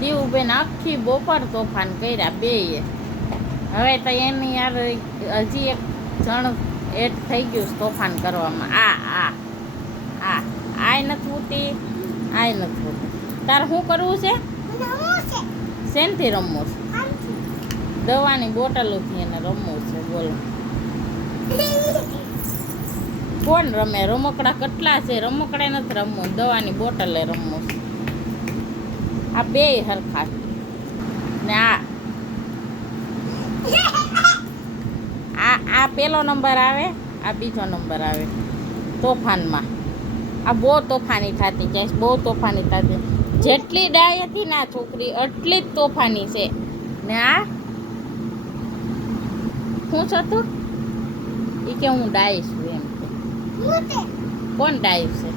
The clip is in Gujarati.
દીવુબેન આખી બપોર તોફાન કર્યા બેય. હવે તો એની યાર હજી એક જણ એડ થઈ ગયું છે તોફાન કરવામાં. આય નથી ઉતી, આય નથી ઉતી. તારે શું કરવું છે? શેનથી રમવું છે? દવાની બોટલોથી એને રમવું છે. બોલો કોણ રમે? રમકડા કેટલા છે? રમકડા નથી રમવું, દવાની બોટલે રમવું છે. આ બે હરખા ને આ પેલો નંબર આવે, આ બીજો નંબર આવે તોફાનમાં. આ બહુ તોફાની થતી જાય, બહુ તોફાની થતી. જેટલી ડાય હતી ને આ છોકરી એટલી જ તોફાની છે. ને આ શું છે તું? એ કે હું ડાય છું એમ. કોણ ડાય છે?